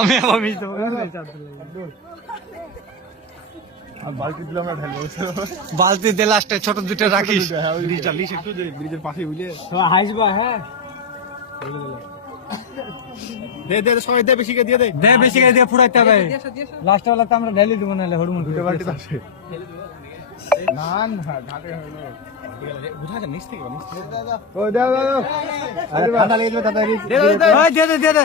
আমি আবার মিশতে বালতি দিলাম না ঢালবো বালতি দে লাস্টে ছোট দুটো রাখিস একটু দে ব্রিজের পাশে বুঝলে হাসবা হ্যাঁ দে দে সবাই দে বেশি করে দিয়ে দে দে বেশি করে দিয়ে ফুরাইতে হবে লাস্ট বেলা তো আমরা ঢেলে দিব নাহলে হড়মুড় দুটো বালতি আছে না ঘাটে হলো ঠান্ডা লেগে যাবে দে দে দে দে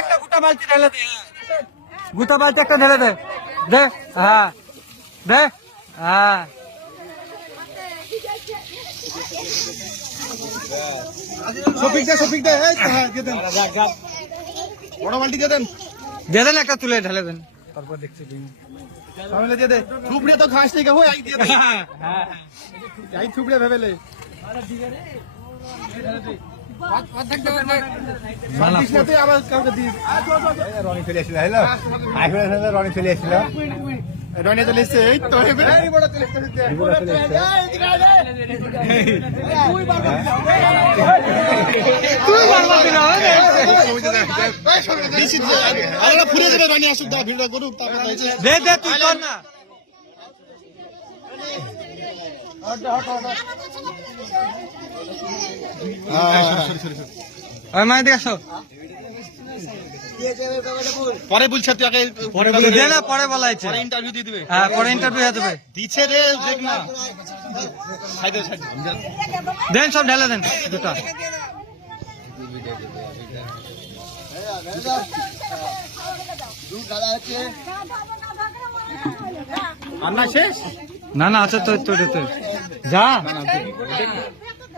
একটা গোটা বালতি ঢেলে দে হ্যাঁ। গোটা বালতি একটা ঢেলে দে। দে হ্যাঁ। দে হ্যাঁ। শফিক দে শফিক দে হ্যাঁ দিয়ে দেন। বড় বালতি দিয়ে দেন। দে দেন একটা তুলে ঢেলে দেন। তারপর দেখছি সামনে দিয়ে দে। থুপড়ে তো ঘাস থেকে হই আই দিয়ে হ্যাঁ আই থুপড়ে ভেবেলে রনি ফেলে আসলে রনি চলে আসছিল রনি চলে এসছে এই তো আরে ফুরে যাবে রনি আসুক দা ভিড় করুক তারপর হয়েছে দে দে তুই কর না। ওই মাই দেখো আসো। পরে বলছে তুই আগে পরে দে। না পরে বলা হয়েছে ইন্টারভিউ দিয়ে দিবে। হ্যাঁ পরে ইন্টারভিউ হয়ে যাবে। দিছে রে দেখ না। সাইডে সাইডে। দেন সব ঢেলে দেন দুটা। রান্না শেষ না না আছে তো তো তো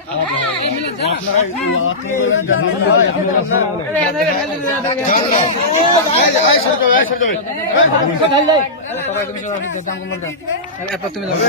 যা তুমি পাপা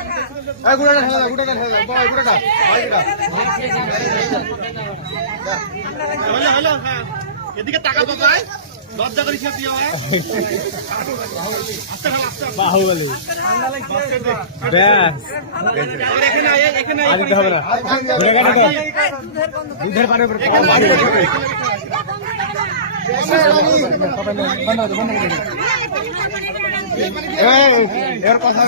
এদিকে টাকা পাবাই লজ্জা করিস না। তুই বাহুবলী। দুধের পানি এর কথা